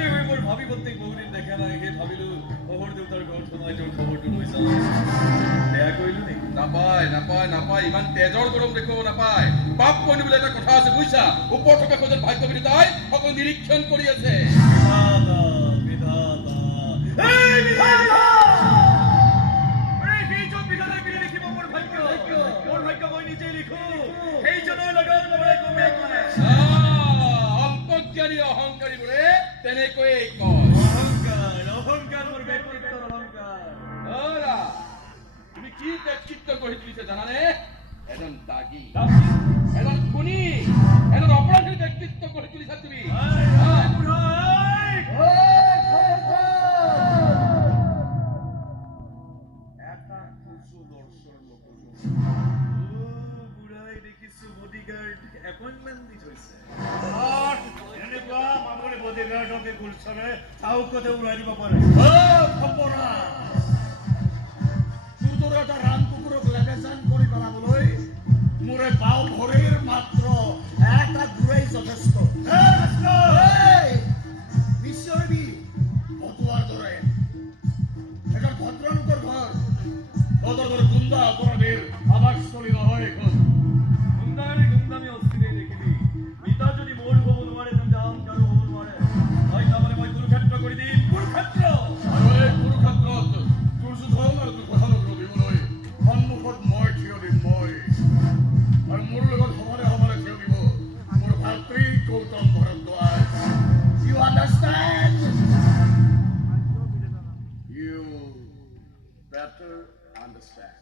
বাইদেউ হৈ মোৰ ভাবি পত্নীক বহুদিন দেখা নাই সেই ভাবিলো শহুৰ দেউতাৰ ঘৰত সোমাই তেওঁৰ খবৰটো লৈ যাওঁ বেয়া কৰিলো নেকি নাপায় নাপায় নাপায় ইমান তেজৰ গৰম দেখুৱাব নাপায় পাপ পুণ্য বুলি এটা কথা আছে বুজিছা ওপৰ থকা খোজত ভাগ্য বিধাতাই সকলো নিৰীক্ষণ কৰি আছে অহংকাৰীবোৰে তেনেকৈয়ে কয় অহংকাৰ মোৰ ব্যক্তিত্বৰ অহংকাৰ তুমি কি ব্যক্তিত্ব গঢ়ি তুলিছে জানানে এজন দাগী এজন খুনি এজন অপৰাধীৰ ব্যক্তিত্ব গঢ়ি তুলিছা তুমি দেখিছো বডিগাৰ্ড এপইণ্টমেণ্ট দি থৈছে এনেকুৱা মামুলি বডিগাৰ্ডকে গুলচৰে চাউকতে উৰাই দিব পাৰে তোৰ এটা ৰাম কুকুৰক লেবেচান কৰি পেলাবলৈ মোৰে বাও ভৰিৰ মাত্ৰ এটা ঘূৰাই যথেষ্ট বিশ্ববি ভতুৱাৰ দৰে এজন ভদ্ৰলোকৰ ঘৰ তদৰ গুণ্ডা অপৰাধীৰ আৱাসস্থলী নহয় এখন গুণ্ডামি অস্থিৰেই দেখিবি মিতা যদি মোৰ হ'ব নোৱাৰে তেন্তে আন কাৰো হ'ব নোৱাৰে হয় তাৰমানে মই কুৰুক্ষেত্ৰ কৰি দিম কুৰুক্ষেত্ৰ আৰু এই কুৰুক্ষেত্ৰত দুৰ্যোধন আৰু দুৰ্যোধনক ৰবিবলৈ সন্মুখত মই থিয় দিম মই আৰু মোৰ লগত সমানে সমানে থিয় দিব মোৰ ভাতৃ Gautam Bhardwaj you understand you better understand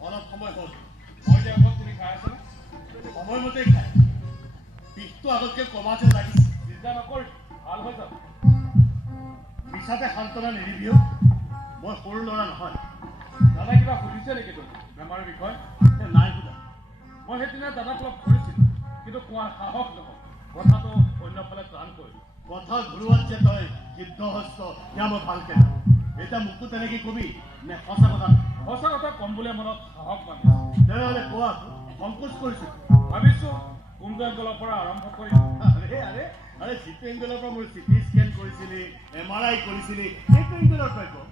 অলপ সময় হ'ল মই যে আগত তুমি খাই আছা সময়মতেই খাই বিষটো আগতকৈ কমাতে লাগিছে চিন্তা নকৰি ভাল হৈ যাব মিছাতে সান্তনা নিদিবিও মই সৰু ল'ৰা নহয় দাদা কিবা সুধিছে নেকি তুমি বেমাৰৰ বিষয়ে নাই সোধা মই সেইদিনা দাদাক লগ ধৰিছিলোঁ কিন্তু কোৱাৰ সাহস নহ'ল কথাটো অন্যফালে টান কৰিলোঁ কথা ঘূৰোৱাত যে তই সিদ্ধহস্ত সেয়া মই ভালকৈ এতিয়া মোকতো তেনেকৈ কবি নে সঁচা কথা কম বুলি মনত সাহস পাম তেনেহ'লে কোৱা সংকোচ কৰিছোঁ ভাবিছোঁ কোনটো এংগলৰ পৰা আৰম্ভ কৰিম আৰে যিটো এংগলৰ পৰা মোৰ চিটি স্কেন কৰিছিলি MRI কৰিছিলি সেইটো এংগলৰ পৰা কওঁ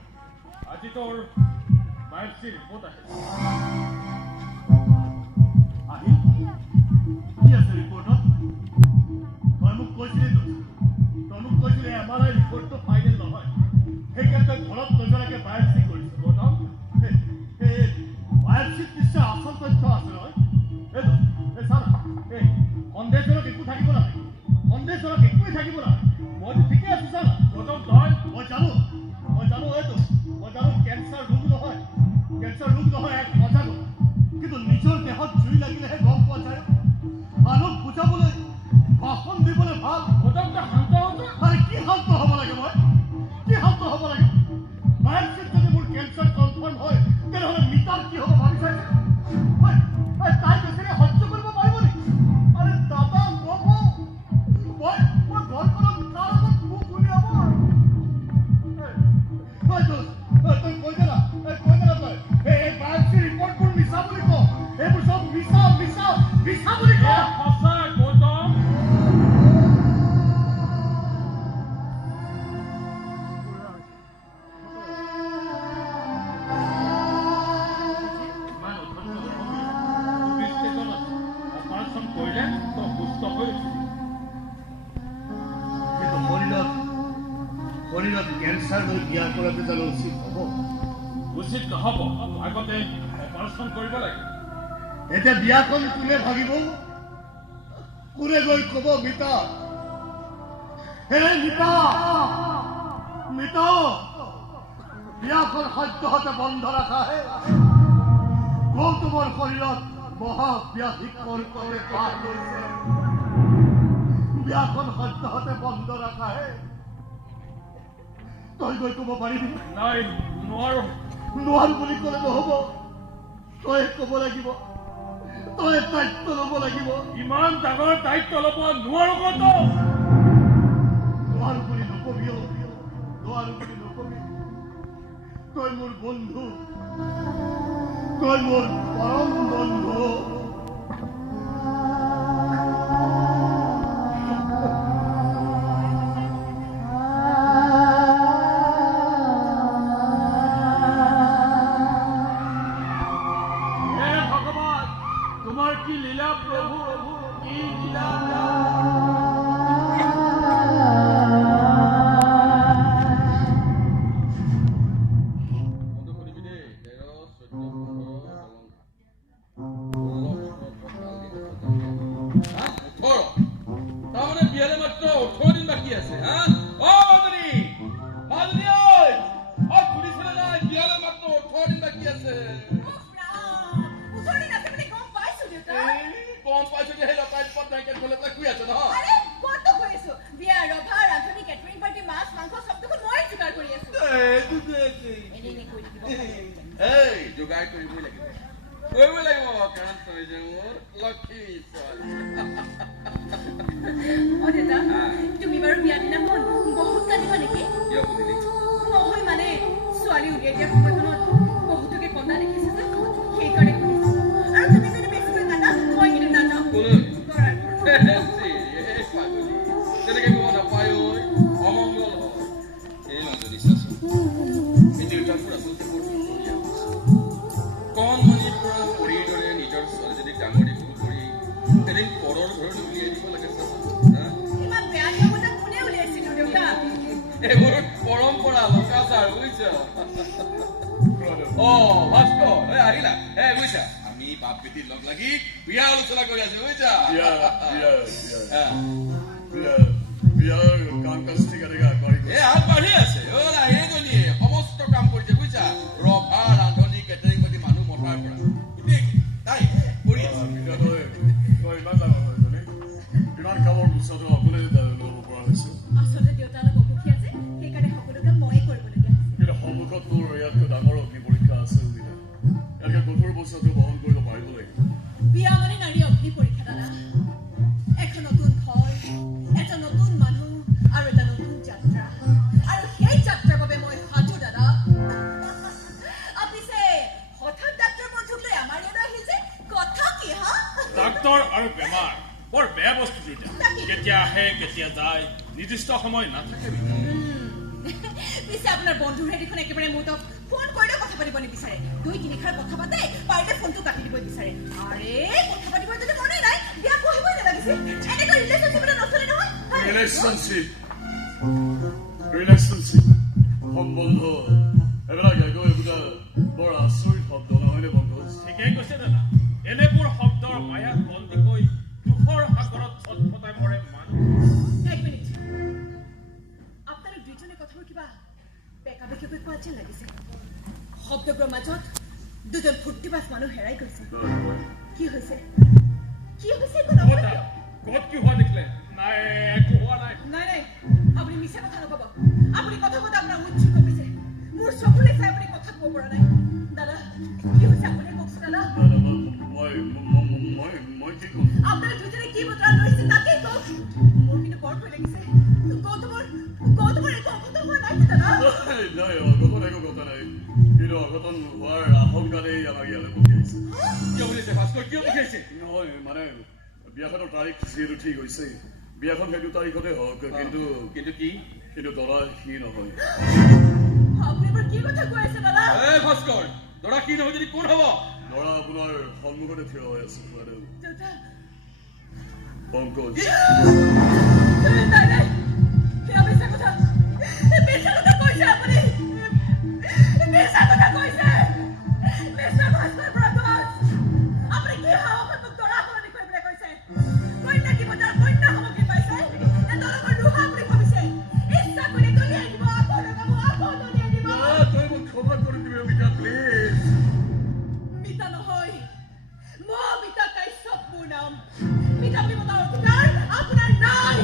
আজি তোৰ বায়োপসি ৰিপৰ্ট আহিল কি আছে ৰিপৰ্টত তই মোক কৈছিলি MRI ৰিপৰ্টটো ফাইনেল নহয় সেইকাৰণে তই ঘৰত নজনাকৈ বায়োপসি কৰিছোঁ গৌতম বায়োপসিত নিশ্চয় আচল তথ্য আছে নহয় সন্দেহজনক একো থাকিব নালাগে সন্দেহজনক একোৱেই থাকিব নালাগে মইতো ঠিকে আছো চালা গৌতম তই মই জানো এইটো মই জানো কেঞ্চাৰ ৰোগ নহয় এক সজাগতা কিন্তু নিজৰ দেহত জুই লাগিলেহে গম পোৱা যায় মানুহক বুজাবলৈ ভাষণ দিবলৈ ভাল গৌতম তই শান্ত হ'ব আৰে কি শান্ত হ'ব লাগে মই বায়োপসিত যদি মোৰ কেঞ্চাৰ কনফাৰ্ম হয় তেনেহ'লে মিতাৰ কি হ'ব ভাবি চাইছে তাই বেছিকৈ সহ্য কৰিব পাৰিব নেকি আৰে দাদা প্ৰভু মই ঘৰখনত কাৰ আগত মুখ উলিয়াব তই কৈ দেলা তই এই বায়োপসি ৰিপৰ্টবোৰ মিছা বুলি ক এইবোৰ চব মিছা বুলি ক সঁচা গৌতম শৰীৰত কেঞ্চাৰ লৈ বিয়া কৰাটো জানো উচিত নহ'ব আগতে অপাৰেশ্যন কৰিব লাগে এতিয়া বিয়াখন কোনে ভাগিব কোনে গৈ ক'ব মিতা বিয়াখন সদ্যহতে বন্ধ ৰাখাহে গৌতমৰ শৰীৰত মহাব্যাধিক কৰ্কটে বাস কৰিছে বিয়াখন সদ্যহতে বন্ধ ৰাখাহে তই গৈ ক'ব পাৰিবি নাই নোৱাৰো বুলি ক'লে নহ'ব তই ক'ব লাগিব তই দায়িত্ব ল'ব লাগিব ইমান ডাঙৰ দায়িত্ব ল'ব নোৱাৰো বুলি নকবি তই মোৰ বন্ধু, তই মোৰ পৰম বন্ধু। হে ভগৱান, তোমাৰ কি লীলা প্ৰভু, কি লীলা। বন্ধু শুনিবি দেই 13, 14, 15 তাৰমানে বিয়ালে মাত্ৰ 18 দিন বাকী আছে। হা অ মাজনী, মাজনী ঐ অ শুনিছনে নাই, বিয়ালে মাত্ৰ 18 দিন বাকী আছে। কম পাইছো যে সেই লতাই পথ নাইকিয়া গলে পেলাই শুই আছে নহয়। এই যোগাৰ কৰিবই লাগিব, কৰিবই লাগিব, কাৰণ তই যে মোৰ লক্ষী ছোৱালী। তুমি বাৰু বিয়া দিনাখন বহুত কান্দিবা নেকি? কিয় বুজিলি? নহয় মানে ছোৱালী উলিয়াই দিয়া সময়খনত বহুতকে কন্দা দেখিছো যে সেইকাৰণে শুনিছো। আৰু তুমি যদি বেছিকৈ কান্দা মই কিন্তু নাযাওঁ। তেনেকে কব নাপায় ঐ, অমংগল হয়। এই মাজনী চাচোন, এই দেউতাকবোৰ আচলতে বৰ দুখীয়া। কণমানিৰ পৰা পৰীৰ দৰে নিজৰ ছোৱালীজনীক ডাঙৰ দীঘল কৰি এদিন পৰৰ ঘৰত উলিয়াই দিব লাগে চাচোন। ইমান বেয়া নিয়মতে কোনে উলিয়াইছিলো দেউতা? এইবোৰ পৰম্পৰা লোকাচাৰ বুজিছ। অ ভাস্কৰ আহিলা বুজিছা, আমি বাপ বেটি লগ লাগি বিয়া আলোচনা কৰি আছো বুজিছা। বিয়াৰ কাম কাজ ঠিক আগবাঢ়ি আছে। এইজনীয়ে সমস্ত কাম কৰিছে বুজিছা, ৰভা ৰান্ধনি কেটাৰিং পাতি মানুহ মতাৰ পৰা গোটেই তাই কৰি আছে। ইমান ডাঙৰ হয় ইমান কামৰ পিছতো অকলে ল'ব পৰা হৈছে। আচলতে দেউতা অলপ অসুখী আছে, সেইকাৰণে সকলো কাম ময়ে কৰিবলগীয়া হৈছে। কিন্তু সন্মুখত তোৰ ইয়াতকৈ ডাঙৰ অগ্নি পৰীক্ষা আছে বুলিহে ইয়াতকৈ কঠোৰ বস্তুটো বহন কৰিব পাৰিব লাগিব। বিয়া মানে নাৰী অগ্নি পৰীক্ষা দাদা। এখন নতুন ঘৰ, এটা নতুন মানুহ আৰু এটা নতুন যাত্ৰা, আৰু সেই যাত্ৰাৰ বাবে মই সাজু দাদা। পিছে হঠাৎ ডাক্তৰ বন্ধুক লৈ আমাৰ ইয়ালৈ আহিছে, কথা কি হা? ডাক্তৰ আৰু বেমাৰ বৰ বেয়া বস্তু দুইটা। কেতিয়া আহে কেতিয়া যায়, নিৰ্দিষ্ট সময় নাথাকে। পিছে আপোনাৰ বন্ধুৰ হেৰিখন একেবাৰে মোৰ তাত ফোন কৰিলেও কথা পাতিব নিবিচাৰে। 2-3 কথা পাতে, পাৰিলে ফোনটো কাটি দিব বিচাৰে। আৰে কথা পাতিব যদি মনে নাই, বিয়া পঢ়িবই নালাগিছে। এনেকৈ ৰিলেশ্যনশ্বিপ এটা নচলে নহয়। ৰিলেশ্যনশ্বিপ সম্বন্ধ এইবিলাক এইবিলাক বৰ আচৰিত শব্দ নহয়নে বন্ধু? ঠিকেই কৈছে দাদা, এনেবোৰ শব্দৰ মায়াত বন্দী হৈ দুখৰ সাগৰত ছটফটাই মৰে মানুহ। এক মিনিট, আপোনালোক দুইজনে কথাবোৰ কিবা বেকা বেকিকৈ কোৱা যেন লাগিছে। শব্দবোৰৰ মাজত দুজন ফূৰ্তিবাজ মানুহ হেৰাই গৈছে। কি হৈছে? কি হৈছে? ক'ত কি হোৱা দেখিলে? নাই, একো হোৱা নাই। নাই নাই, আপুনি মিছা কথা নকব। আপুনি কথা কওঁতে আপোনাৰ উৎসুক কমিছে। মোৰ চকুলে চাই আপুনি কথা ক'ব পৰা নাই। দাদা কি হৈছে আপুনি কওকচোন দাদা। মই কি কম? আপোনালোক দুজনে কি বতৰা লৈছে তাকেই কওক। মোৰ কিন্তু বৰ ভয় লাগিছে। গৌতমৰ একো অঘটন হোৱা নাই দাদা? নাই, অঘটন একো কথা নাই, কিন্তু অঘটন হোৱাৰ আশংকাতেই আমাক ইয়ালৈ পঠিয়াইছে। কিয় বুলিছে ভাস্কৰ, কিয় পঠিয়াইছে? নহয় মানে বিয়াখনৰ তাৰিখ যিহেতু ঠিক হৈছে, বিয়াখন সেইটো তাৰিখতে হওক, কিন্তু দৰা সি নহয়। আপুনি এবাৰ কি কথা কৈ আছে দাদা? ভাস্কৰ, দৰা কি নহয় যদি কোন হব? দৰা আপোনাৰ সন্মুখতে থিয় হৈ আছে দেউতা পংকজ। নাই নাই, সেয়া মিছা কথা। মিছা কথা কৈছে আপুনি। মিছা কথা কৈছে। মিছা ভাস্কৰ ব্ৰহ্মচ। আপুনি কি সাহসত মোক দৰা সলনি কৰিবলৈ কৈছে? কন্যা কি বজাৰ কন্যা সামগ্ৰী পাইছে? নে দৰঙৰ লোহা বুলি ভাবিছে? ইচ্ছা কৰি দলিয়াই দিব, আকৌ লগাব, আকৌ দলিয়াই দিব। তই মোক ক্ষমা কৰি দিবি অমিতা, প্লিজ। মিতা নহয়, মই মিতা কাশ্যপ মোৰ নাম। মিতা বুলি মতাৰ অধিকাৰ আপোনাৰ নাই।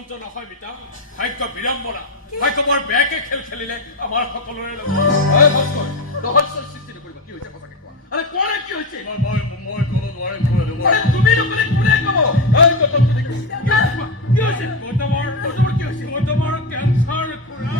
ষড়যন্ত্ৰ নহয় মিতা ভাগ্য বিড়ম্বনা ভাগ্য বৰ বেয়াকে খেল খেলিলে আমাৰ সকলোৰে লগত ভাস্কৰ ৰহস্যৰ সৃষ্টি নকৰিবা কি হৈছে কথাকে কোৱা আৰে কোৱা কি হৈছে মই ক'ব নোৱাৰিম আৰে তুমি নকলে কোনে ক'ব এই গৌতম তুমি কি হৈছে গৌতমৰ কি হৈছে গৌতমৰ কেঞ্চাৰ খুৰা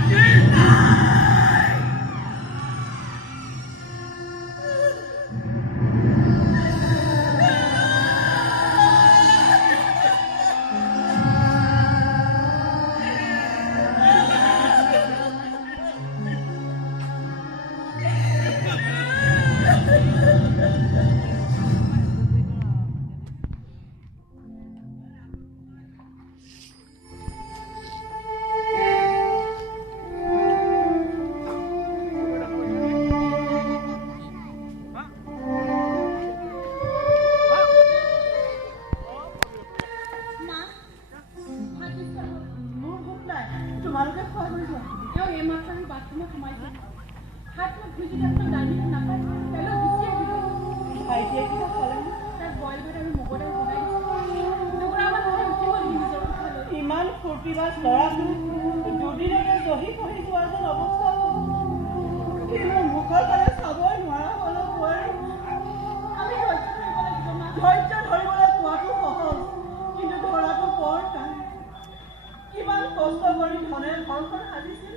তোমালোকে খোৱা কৰি যোৱা তেওঁ এই মাছ আমি বাথৰুমত সোমাইছে হাত মুখ ধুই যদি আপোনাৰ দালিটো নাপায় তেলত গুচি আহিব ভাইটিয়ে কিবা খালে তাক বইল ভাত আৰু মগু দাইল বনাই দুগুৰা আমাৰ ঘৰত উঠি গ'ল নিজৰ কথা লৈ ইমান ফূৰ্তিবাজ ল'ৰাটো দুদিনতে জহি পঢ়ি যোৱা যেন অৱস্থা কিন্তু মুখৰ ফালে চাবই নোৱাৰা হ'লেও নোৱাৰো আমি ধৈৰ্য ধৰিবলৈ পোৱাটো সহজ কিন্তু ধৰাটো বৰ টান কিমান কষ্ট কৰি ধনে ঘৰখন সাজিছিল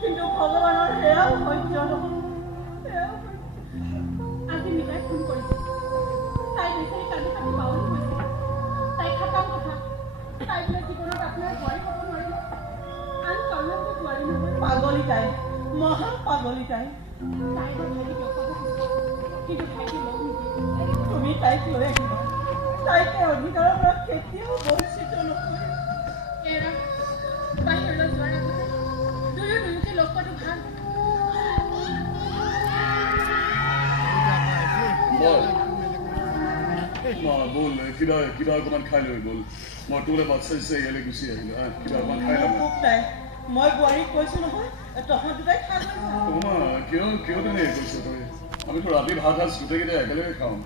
কিন্তু ভগৱানৰ সেয়াও সহ্য নহয় আজি মিতাই ফোন কৰিছিল তাই বিচাৰি কান্দি কান্দি বাউলি হৈছিল তাই খাটাম কথা তাই বোলে জীৱনত আপোনাৰ বোৱাৰী হ'ব নোৱাৰিব আন কাৰণতো বোৱাৰী নহয় পাগলী তাই মহা পাগলী তাই তাই বা ভাইটি দেখুৱাব কিন্তু ভাইটি লগ নিদিয়ে তুমি তাইক লৈ আহিবা তাইকে অধিকাৰৰ পৰা কেতিয়াও বঞ্চিত নকৰে এৰা বাহিৰলৈ যোৱাৰ আগতে দুয়োকে লগ পোৱাটো ভাল বল কিবা অকণমান খাই লৈ বল মই তোলে মাছ চাইছে ইয়ালৈ গুচি আহিলো কিবা অকণমান খাই ল'ম মই বোৱাৰীক কৈছো নহয় তহঁত দুটাই খাই কিয় তেনে কৈছ তই আমিতো ৰাতি ভাত সাজ গোটেইকেইটাই একেলগে খাওঁ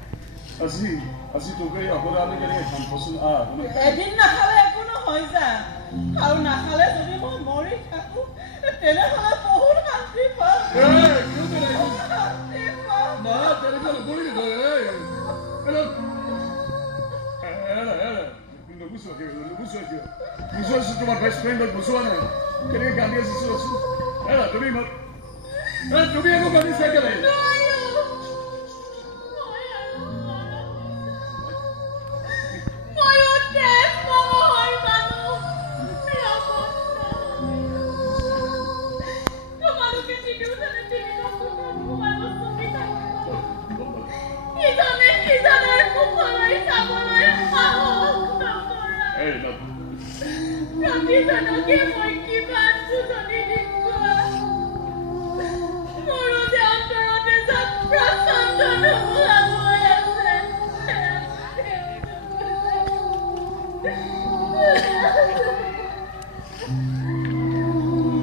আজি তোকে অকলে আমি কেনেকৈ খাম কচোন এদিন নাখালে একো নহয় যা আৰু নাখালে যদি মই মৰি থাকো তেনেহ'লে বহুত শান্তি পাম তোমাৰ বেষ্ট ফ্ৰেণ্ডক বুজোৱা নাই কেনেকৈ কান্দি আছিছো তুমি একো কান্দিছা কেনে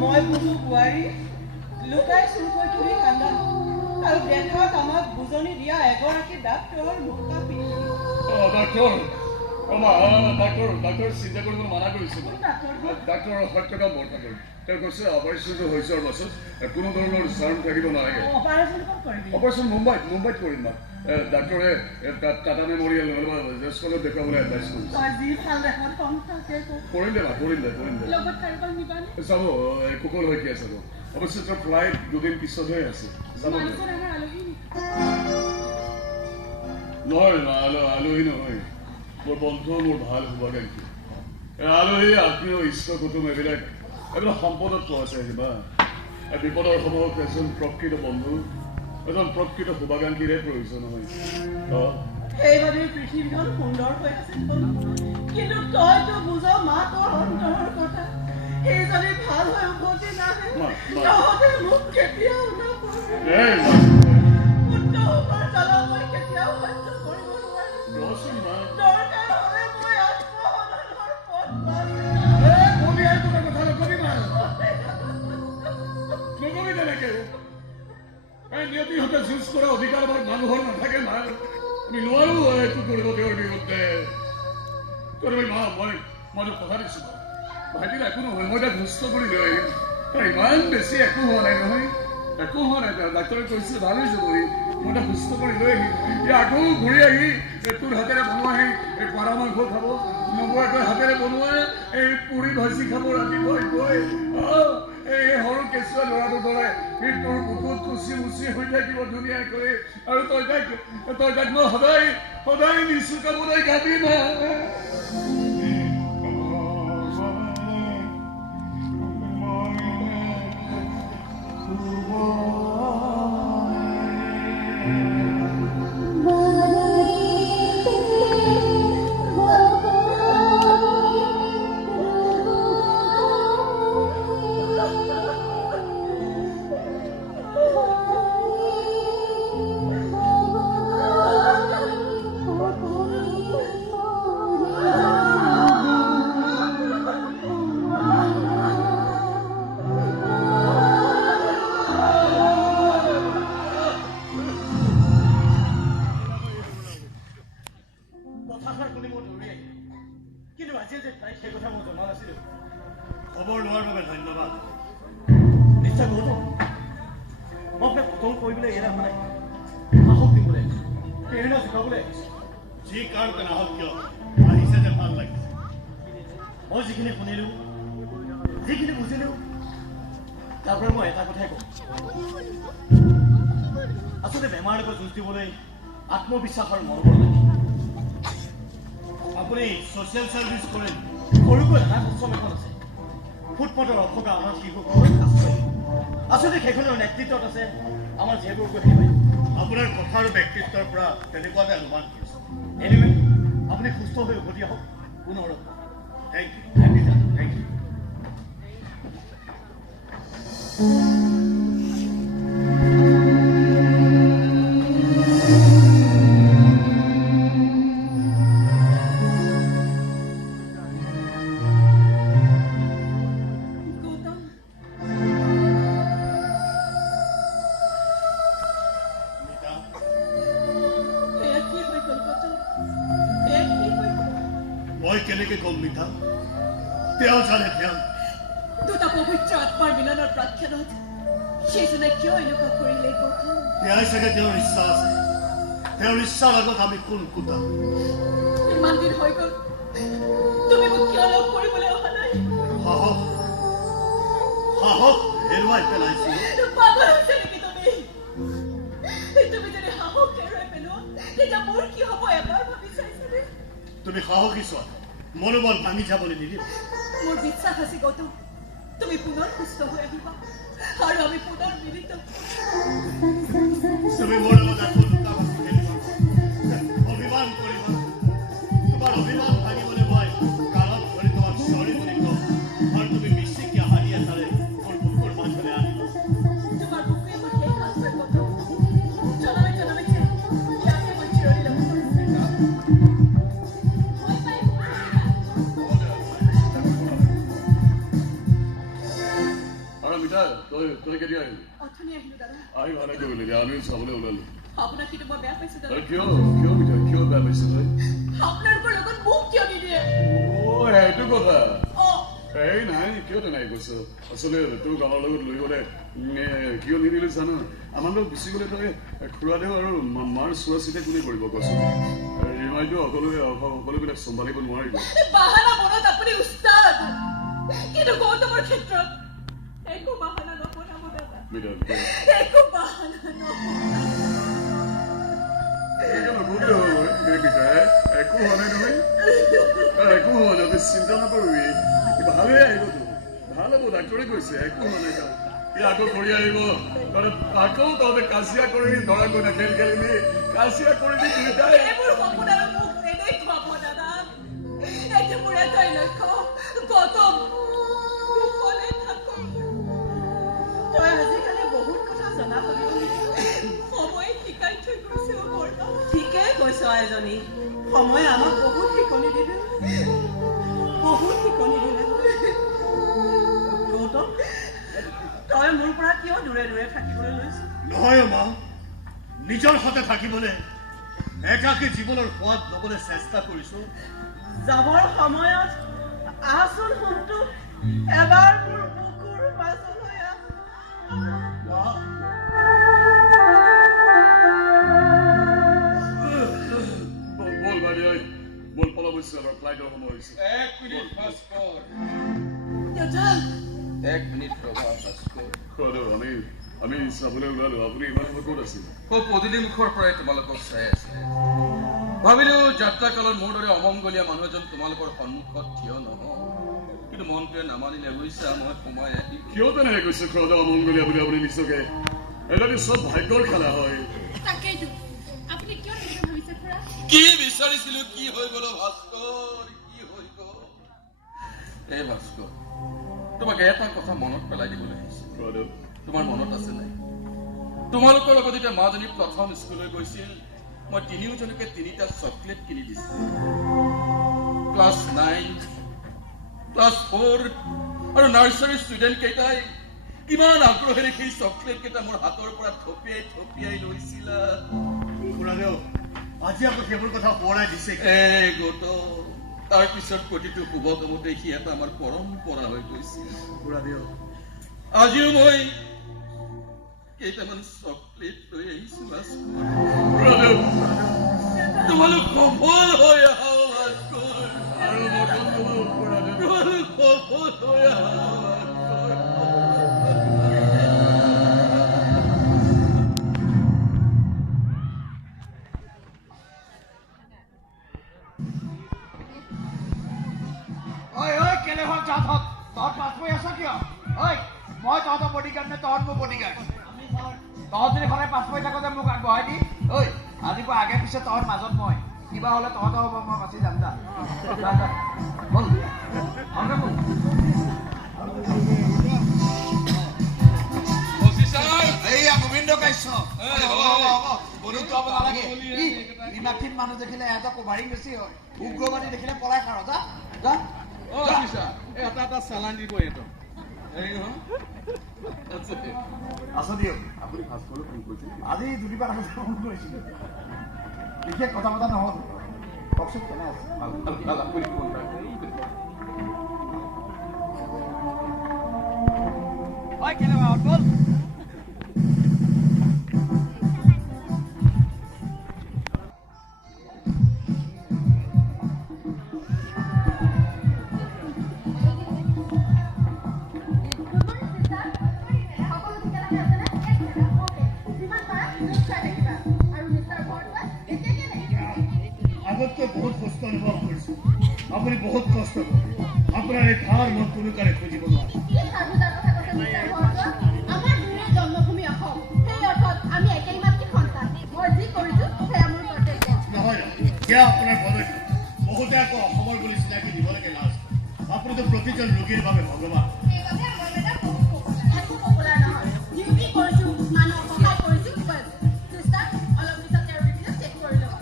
মই বুজো বোৱাৰী লুকাই চুৰকৈ তুলি কান্দা আৰু দেখাত আমাক বুজনি দিয়া এগৰাকী ডাক্তৰৰ মুখা ডাক্তৰ চিন্তা কৰিব মানা কৰিছে ডাক্তৰৰ সত্যকাম বৰ্তাকৰ তেওঁ কৈছে অপাৰেশ্যনটো হৈ যোৱাৰ পাছত কোনো ধৰণৰ চাৰ্ম থাকিব নালাগে অপাৰেশ্যন মুম্বাইত কৰিম বা ডাক্তৰে টাটা মেমৰিয়েল নহ'লে জেস্কলত দেখুৱাবলৈ এডভাইচ কৰিছে কৰিম দে চাব কুকুৰ শইকীয়া চাব অৱশ্যে তেওঁৰ ফ্লাইট দুদিন পিছতহে আছে নহয় আলহী নহয় মোৰ বন্ধু মোৰ ভাল শুভাকাংক্ষী আলহী আত্মীয় ইষ্ট কুটুম এইবিলাক সম্পদত পোৱা আছে কিবা বিপদৰ সময়ত এজন প্ৰকৃত বন্ধু এজন প্ৰকৃত শুভাকাংক্ষীৰে প্ৰয়োজন হয় সেইবাবে পৃথিৱীখন সুন্দৰ হৈ আছে কিন্তু তইতো বুজ মা তোৰ অন্তৰৰ কথা এই যদি ভাল হৈ উভতি নাহে তহঁতে মোক কেতিয়াও নকৰিবি মই কেতিয়াও সহ্য কৰিব নোৱাৰিম দৰকাৰ হ'লে মই আত্মসন্মানৰ পথ নিয়তিহঁতে যুঁজ কৰা অধিকাৰ আমাৰ মানুহৰ নাথাকে মা আমি নোৱাৰো এইটো কৰিব তেওঁৰ বিৰুদ্ধে মা মই কথা দিছো ভাইটিৰ একো নহয় মই তাক সুস্থ কৰি লৈ আহিম ইমান বেছি একো হোৱা নাই নহয় একো হোৱা নাই ডাক্তৰে কৈছে ভাল হৈছে তুমি মই তাক সুস্থ কৰি লৈ আহিম আকৌ ঘূৰি আহি তোৰ হাতেৰে বনোৱা সেই পাৰ মাংস খাব নবৌয়েকৰ হাতেৰে বনোৱা এই পুৰি ভাজি খাব ৰাতিপুৱাই গৈ এই সৰু কেঁচুৱা ল'ৰাটোৰ দৰে সেই তোৰ বুকুত কুচি মুচি হৈ থাকিব ধুনীয়াকৈ আৰু তই তাক মই সদায় নিচুকাবলৈ গাবি না খবৰ লোৱাৰ বাবে ধন্যবাদ নিশ্চয় গৌতম মই আপোনাক প্ৰথম কৰিবলৈ এৰা নাই সাহস দিবলৈ প্ৰেৰণা যোগাবলৈ যি কাৰণতে নাহক কিয় আহিছে যে ভাল লাগিছে মই যিখিনি শুনিলোঁ যিখিনি বুজিলোঁ তাৰ পৰা মই এটা কথাই কওঁ আচলতে বেমাৰৰ লগত যুঁজ দিবলৈ আত্মবিশ্বাস আৰু মনোবল লাগে আপুনি ছ'চিয়েল ছাৰ্ভিচ কৰে সৰুকৈ এটা আশ্ৰম এখন আছে ফুটপাথৰ অভগা আমাৰ শিশুসকলৰ আশ্ৰয় আচলতে সেইখনৰ নেতৃত্বত আছে আমাৰ যিহেতু হেৰুৱাই আপোনাৰ কথা আৰু ব্যক্তিত্বৰ পৰা তেনেকুৱাতে অনুমান কৰিছোঁ এনিৱে আপুনি সুস্থ হৈ উভতি আহক পুনৰ থেংক ইউ থেংক ইউ মই কেনেকৈ কম মিঠা তেওঁ জানে তেওঁ দুটা পবিত্ৰ আত্মাৰ মিলনৰ প্ৰাক্ষণত সেইজনে কিয় এনেকুৱা কৰিলে গৌতম এয়াই চাগে তেওঁৰ ইচ্ছা আছে তেওঁৰ ইচ্ছাৰ আগত আমি কোন কোটা ইমান দিন হৈ গ'ল তুমি মোক কিয় লগ কৰিবলৈ অহা নাই সাহস হেৰুৱাই পেলাইছো পাগল হৈছে নেকি তুমি যদি সাহস হেৰুৱাই পেলোৱা তেতিয়া মোৰ কি হ'ব এবাৰ ভাবি চাইছানে তুমি সাহসী চোৱা মনোবল ভাঙি যাবলৈ নিদিবা মোৰ বিশ্বাস আছে গৌতম তুমি পুনৰ সুস্থ হৈ আহিবা আৰু আমি পুনৰ মিলিত তুমি মোৰ লগত আকৌ দুটা বস্তু খেলিবা অভিমান কৰিবা তোমাৰ অভিমান ভাঙিবলৈ মই কালত ধৰি তোমাক চৰি বুলি কওঁ আৰু তুমি মিচিকি হাঁহি এটাৰে মোৰ বুকুৰ মাজলৈ আনিবা তোমাৰ বুকুৱে মোৰ শেষ আশ্ৰয় গৌতম জনমে জনমে ইয়াকে মই চিৰদিন লগ আৰু মিঠা তই কেতিয়া আহিলি অথনি আহিলো দাদা আহি ভালে কৰিলি আমিও চাবলৈ ওলালো আপোনাক কিন্তু মই বেয়া পাইছো দাদা কিয় মিঠা কিয় বেয়া পাইছ তই আপোনালোকৰ লগত মোক কিয় নিদিয়ে সেইটো কথা অ এই নাই কিয় তেনেকৈ কৈছ আচলতে তোৰ গাঁৱৰ লগত লৈ গ'লে কিয় নিদিলি জানো আমাৰ লগত গুচি গ'লে তই খুৰাদেউ আৰু মাৰ চোৱা চিতা কোনে কৰিব কচোন ৰিমাইটো সকলোবিলাক চম্ভালিব নোৱাৰিব বাহানা মনত আপুনি উস্তাদ কিন্তু গৌতমৰ ক্ষেত্ৰত একো বাহানা নবনাব দাদা একো বাহানা একো হোৱা নাই নহয় একো হোৱা নাই তই চিন্তা নকৰিবি ভালে আহিবতো ভাল হ'ব ডাক্তৰে কৈছে একো হোৱা নাই তাৰ আকৌ কৰি আহিব আকৌ তহঁতে কাজিয়া কৰিবি ধৰা গৈ খেল খেলিবি কাজিয়া কৰিবি দুয়োটাই এইবোৰ সপোন আৰু মোক নেদেখুৱাব দাদা এইটো মোৰ এটাই লক্ষ্য গৌতম কুশলে থাকক তই আজিকালি বহুত কথা জনা হলি সময় শিকাই থৈ গৈছে ঠিকেই কৈছ এজনী সময় আমাক বহুত শিকনি দিলে গৌতম তই মোৰ পৰা কিয় দূৰে দূৰে থাকিবলৈ লৈছ নহয় মা নিজৰ সতে থাকিবলৈ একাকী জীৱনৰ সোৱাদ ল'বলৈ চেষ্টা কৰিছো যাবৰ সময়ত আহচোন সোণটো এবাৰ মোৰ বুকুৰ মাজলৈ আহ বল বাইদেউ বল পলাবইছে আমাৰ ফ্লাইটৰ সময় হৈছে 1 মিনিট ভাস্কৰ দেউতা 1 মিনিট ৰবা ভাস্কৰ আমি চাবলৈ ওলালো আপুনি ইমান সময় ক'ত আছিল পদূলিমুখৰ পৰাই তোমালোকক চাই আছিলে ভাবিলো যাত্ৰাকালত মোৰ দৰে অমংগলীয়া মানুহ এজন তোমালোকৰ সন্মুখত থিয় নহওঁ কিন্তু মনটোৱে নামানিলে বুজিছা মই সোমাই আহি কিয় তেনেকৈ কৈছে খোৱা অমংগলীয়া বুলি আপুনি নিশ্চয়কে এটাতো চব ভাগ্যৰ খেলা হয় তাকেইতো আপুনি কিয় তেনেকৈ ভাবিছে খুৰা কি বিচাৰিছিলো কি হৈ গ'ল ভাস্কৰ কি হৈ গ'ল এই ভাস্কৰ তোমাক এটা কথা মনত পেলাই দিবলৈ আহিছিলো তোমাৰ মনত আছে নাই তোমালোকৰ লগত যেতিয়া মাজনী প্ৰথম স্কুললৈ গৈছিল মই তিনিওজনকে 3টা চকলেট কিনি দিছিলো ক্লাছ 9 ক্লাছ 4 আৰু নাৰ্চাৰী ষ্টুডেণ্ট কেইটাই কিমান আগ্ৰহেৰে সেই চকলেট কেইটা মোৰ হাতৰ পৰা থপিয়াই লৈছিলা খুৰাদেউ আজি আকৌ সেইবোৰ কথা পৰাই দিছে এই গোট তাৰপিছত প্ৰতিটো শুভ কামতে সি এটা আমাৰ পৰম্পৰা হৈ গৈছিল খুৰাদেউ আজিও মই কেইটামান চকলেট লৈ আহিছো খুৰাদেউ তোমালোক সফল হৈ আহা ভাস্কৰ আৰু মটন তোমালোক খুৰাদেউ তোমালোক সফল হৈ আহা মই তহঁতৰ বডিগাৰ্ড নে তহঁত মোৰ বডিগাৰ্ড তহঁত যদি সদায় পাছ পৰি থাকোঁতে মোক আগবঢ়াই দি ঐ আজিৰ পৰা আগে পিছে তহঁত মাজত মই কিবা হ'লে তহঁতৰ হ'ব মই বাচি যাম যা বল এইয়া গোবিন্দ কাশ্য বন্ধুত্ব হ'ব নালাগে ইমানখিনি মানুহ দেখিলে এহঁতৰ কভাৰিং বেছি হয় উগ্ৰবাদী দেখিলে পলাই খাৰ যা যা এটা চালান দিব এইটো আছো দিয়ক আপুনি ভাস্কৰলৈ ফোন কৰিছিল আজি দুদিনমান আগতে ফোন কৰিছিলোঁ বিশেষ কথা পতা নহ'ল কওকচোন কেনে আছে ভাল আপুনি ফোন হয় কেনেকুৱা বল আগতকৈ বহুত কষ্ট অনুভৱ কৰিছোঁ আপুনি বহুত কষ্ট কৰে আপোনাৰ এই ধাৰ মন কোনো কাৰণে খুজিব নোৱাৰে আমাৰ দুয়োৰে জন্মভূমি অসম সেই অৰ্থত আমি একেই মাতৃ সন্তান মই যি কৰিছো সেয়া মোৰ কৰ্তব্য নহয় সেয়া আপোনাৰ বদলি বহুতে আকৌ অসমৰ বুলি চিনাকি দিব লাগে লাজ আপুনিতো প্ৰতিজন ৰোগীৰ বাবে ভগৱান সেইবাবে আমাৰ বেটা একো পপুলাৰ নহয় ডিউটি কৰিছো মানুহক সহায় কৰিছো বছ চিষ্টাৰ অলপ পিছত তেওঁৰ ৰিভিউ চেক কৰি ল'ব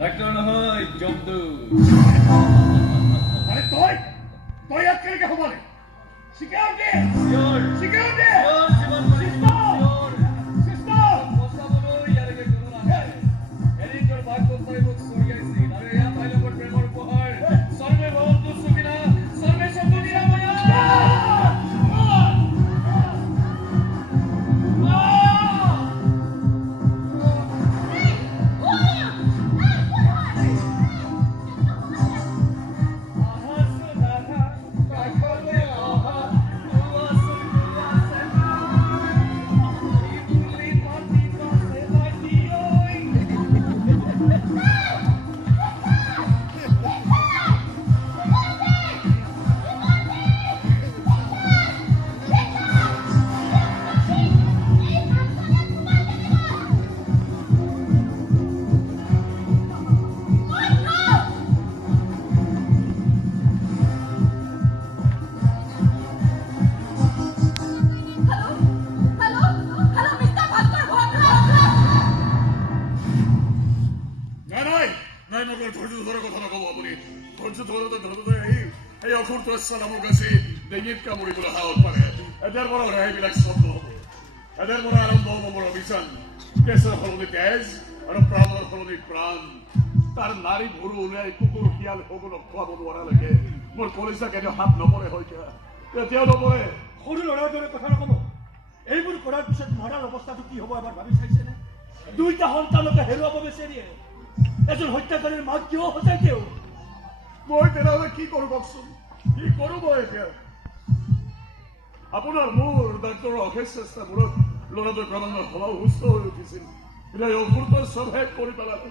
ডাক্তৰ নহয় জন্তু আৰে তই ইয়াত কেনেকে হবলে সিকিউৰিটি চিঞৰ সিকিউৰিটি চিঞৰ জীৱন মাৰি চিঞৰ সিস্টাৰ বচাবলৈ ইয়ালৈকে কোনো নাহে এদিন তোৰ ভাগ্য পাই মোক চৰিয়াইছিল আৰু এয়া পাই লগত প্ৰেমৰ উপহাৰ সৰ্বে ভৱন্তু সুখিনা সৰ্বে সন্তু নিৰাময়া নাই মই ধৈৰ্য ধৰাৰ কথা নকব আপুনি ধৈৰ্য ধৰোতে এই অসুৰটো চালামক আছে ডিঙিত কামুৰিবলৈ সাহস পাৰে এতিয়াৰ পৰা সেইবিলাক শব্দ হ'ব এতিয়াৰ পৰা আৰম্ভ হ'ব মোৰ অভিযান কেঁচৰ সলনি তেজ আৰু প্ৰাণৰ সলনি প্ৰাণ তাৰ নাৰী ভৰু উলিয়াই কুকুৰ শিয়াল সকলক খুৱাব নোৱাৰালৈকে মোৰ কলিজা কেতিয়াও হাত নপৰে হয়তো তেতিয়াও নপৰে সৰু ল'ৰাৰ দৰে কথা নকব এইবোৰ কৰাৰ পিছত মৰাৰ অৱস্থাটো কি হ'ব এবাৰ ভাবি চাইছেনে দুইটা সন্তানকে হেৰুৱাব বিচাৰিয়ে এজন হত্যাকাৰীৰ মাক কিয় সঁচাই কিয় মই তেনেহ'লে কি কৰোঁ কওকচোন কি কৰোঁ মই এতিয়া আপোনাৰ মোৰ ডাক্তৰৰ অশেষ চেষ্টা মূৰত ল'ৰাটোৰ ক্ৰমান্বয়ে সভাও সুস্থ হৈ উঠিছিল এতিয়া এই অসুৰটোৱে চব শেষ কৰি পেলালে